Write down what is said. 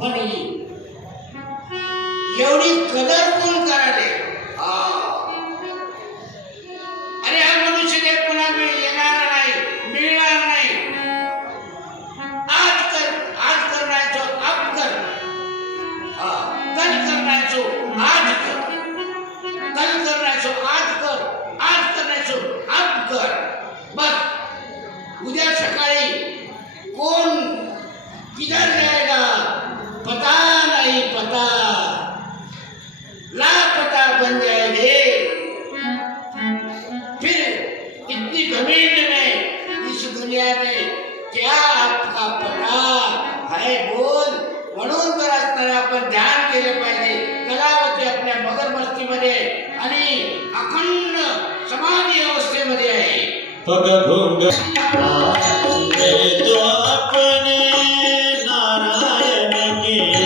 पण ही. एवढी कदर कोण कराले हा. अरे हा मनुष्य देव पुन्हा येणार नाही मिळणार नाही. आज कर आज करण्याचो अब कर. हा. कल करण्याचो आज कर. कल करण्याचो आज कर. आज करण्याचो आज कर. बस. उद्या सकाळी कोण किधर दुनिया में क्या आपका पता है बोल? म्हणून तर असणारे आपण ध्यान केले पाहिजे. कला आपल्या मगरमस्तीमध्ये आणि अखंड समाधी अवस्थेमध्ये आहे. नारायण की.